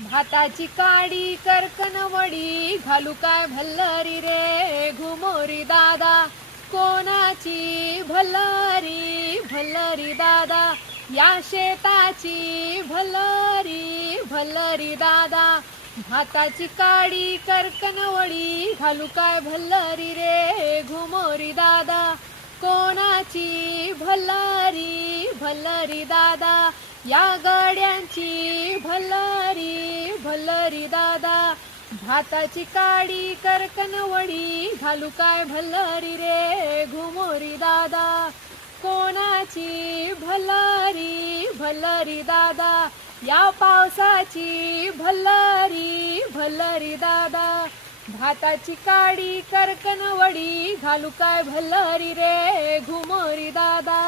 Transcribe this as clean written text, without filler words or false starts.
भाताची काडी करकनवडी घालू काय भल्लरी रे घुमोरी दादा कोणाची भल्लरी भल्लरी दादा या शेताची भल्लरी भल्लरी दादा भाताची काडी करकनवडी घालू काय भल्लरी रे घुमोरी दादा कोणाची भल्लरी भल्लरी दादा या गड्यांची भल्लरी भल्लरी दादा भाताची काडी करकनवडी घालू काय भल्लरी रे घुमोरी दादा कोणाची भल्लरी भल्लरी दादा या पावसाची भल्लरी भल्लरी दादा भाताची काडी करकनवडी घालू काय भल्लरी रे घुमोरी दादा।